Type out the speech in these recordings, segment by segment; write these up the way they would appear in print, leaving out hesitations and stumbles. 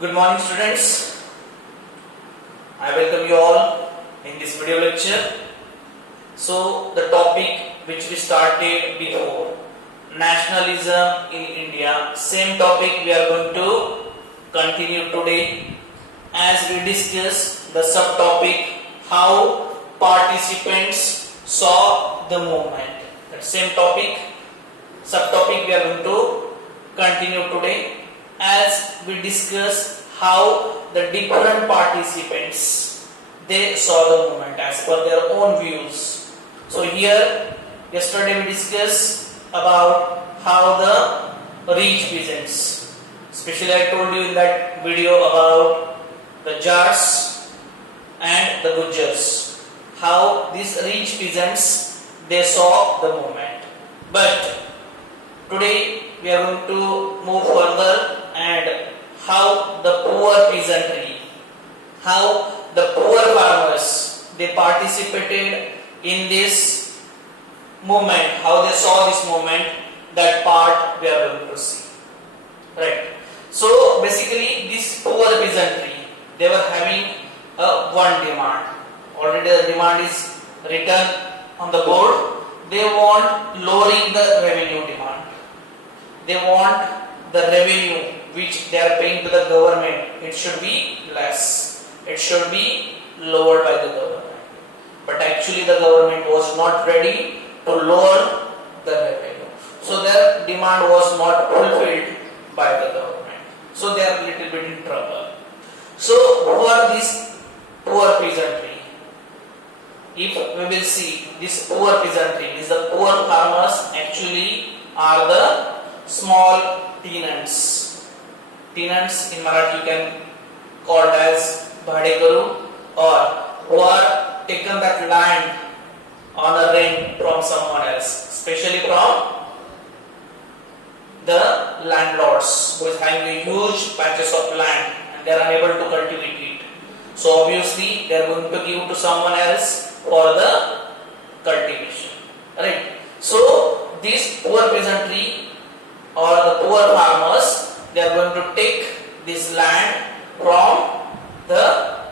Good morning students, I welcome you all in this video lecture. So the topic which we started before, nationalism in India, same topic we are going to continue today as we discuss the subtopic how participants saw the movement. That same topic, subtopic we are going to continue today as we discuss how the different participants they saw the movement as per their own views. So here yesterday we discussed about how the rich peasants, especially I told you in that video about the Jats and the Gujars, how these rich peasants they saw the movement. But today we are going to move further and how the poor peasantry, how the poor farmers they participated in this movement, how they saw this movement, that part we are going to see. Right. So basically this poor peasantry, they were having one demand. Already the demand is written on the board. They want lowering the revenue demand. They want the revenue which they are paying to the government, it should be less. It should be lowered by the government. But actually the government was not ready to lower the revenue. So their demand was not fulfilled by the government. So they are a little bit in trouble. So who are these poor peasantry? If we will see this poor peasantry, is the poor farmers actually are the small tenants. Tenants in Marathi you can call it as bhadekaru, or who are taken that land on a rent from someone else, especially from the landlords who is having a huge patches of land and they are unable to cultivate it. So obviously they are going to give to someone else for the cultivation. Right? So these poor peasantry or the poor farmers, they are going to take this land from the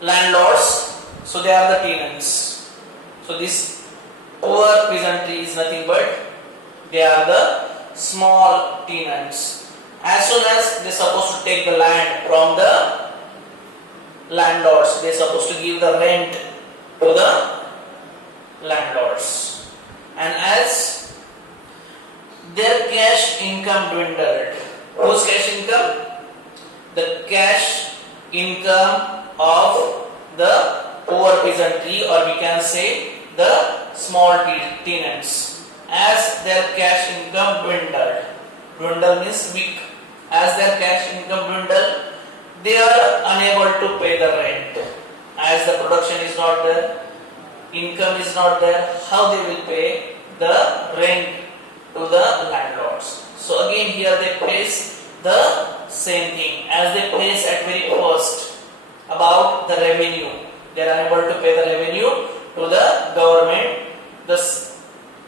landlords, so they are the tenants. So this poor peasantry is nothing but they are the small tenants. As soon as they are supposed to take the land from the landlords, they are supposed to give the rent to the landlords, and as their cash income dwindled. Whose cash income? The cash income of the poor peasantry, or we can say the small tenants. As their cash income dwindled, dwindle means weak. As their cash income dwindled, they are unable to pay the rent. As the production is not there, income is not there, how they will pay the rent to the landlords? So again here they face the same thing as they face at very first about the revenue. They are unable to pay the revenue to the government. Thus,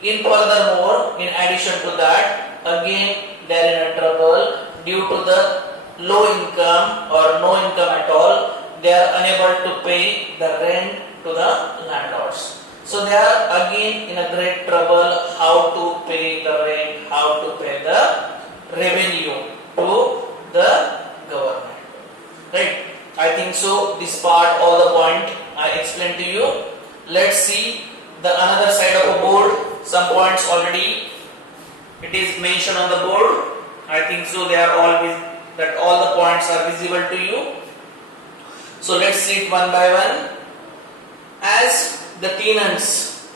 furthermore, in addition to that, again they are in a trouble due to the low income or no income at all. They are unable to pay the rent to the landlords. So they are again in a great trouble how to pay the rent, how to pay the revenue to the government. Right? I think so this part, all the point I explained to you. Let's see the another side of a board. Some points already it is mentioned on the board. I think so they are all that all the points are visible to you. So let's see it one by one. As the tenants,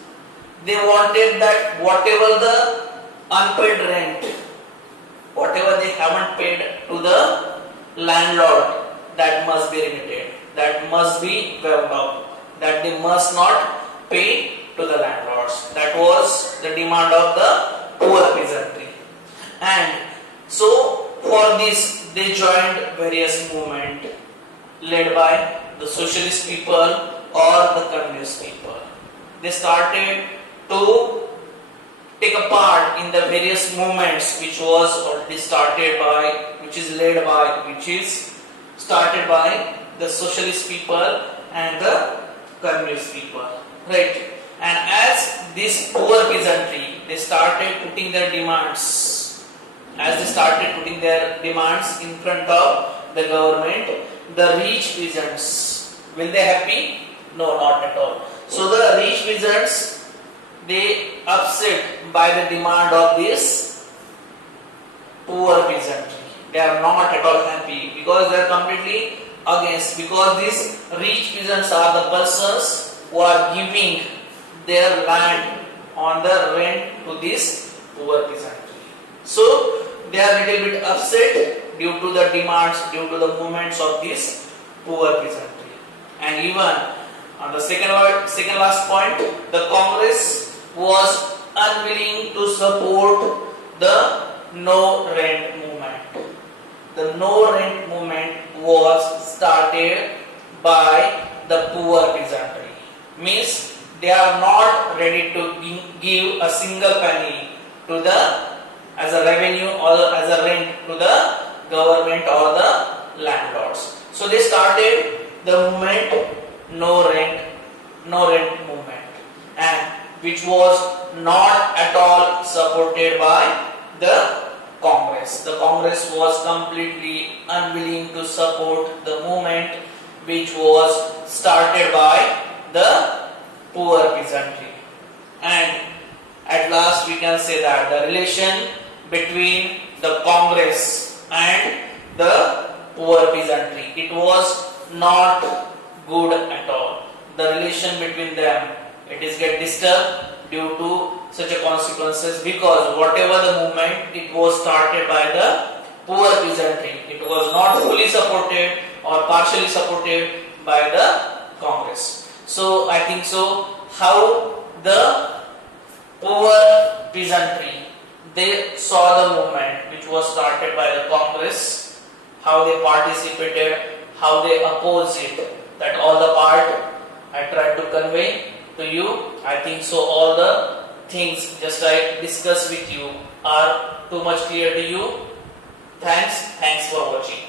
they wanted that whatever the unpaid rent, whatever they haven't paid to the landlord, that must be remitted, that must be waived off, that they must not pay to the landlords. That was the demand of the poor peasantry. And so for this they joined various movements led by the socialist people or the communist people. They started to take a part in the various movements which was already started by, which is led by, which is started by the socialist people and the communist people, right? And as this poor peasantry, they started putting their demands, as they started putting their demands in front of the government, the rich peasants, will they happy? No, not at all. So the rich peasants, they upset by the demand of this poor peasantry. They are not at all happy because they are completely against, because these rich peasants are the persons who are giving their land on the rent to this poor peasantry. So they are little bit upset due to the demands, due to the movements of this poor peasantry. And even on the second last point, the Congress was unwilling to support the no rent movement. The no rent movement was started by the poor peasantry. Means they are not ready to give a single penny to the as a revenue or as a rent to the government or the landlords. So they started the movement no rent movement, and which was not at all supported by the Congress. The Congress was completely unwilling to support the movement which was started by the poor peasantry. And at last we can say that the relation between the Congress and the poor peasantry, it was not good at all. The relation between them, it is get disturbed due to such a consequences, because whatever the movement, it was started by the poor peasantry. It was not fully supported or partially supported by the Congress. So I think so how the poor peasantry, they saw the movement which was started by the Congress, how they participated, how they opposed it. That all the part I tried to convey to you. I think so all the things just I discussed with you are too much clear to you. Thanks for watching.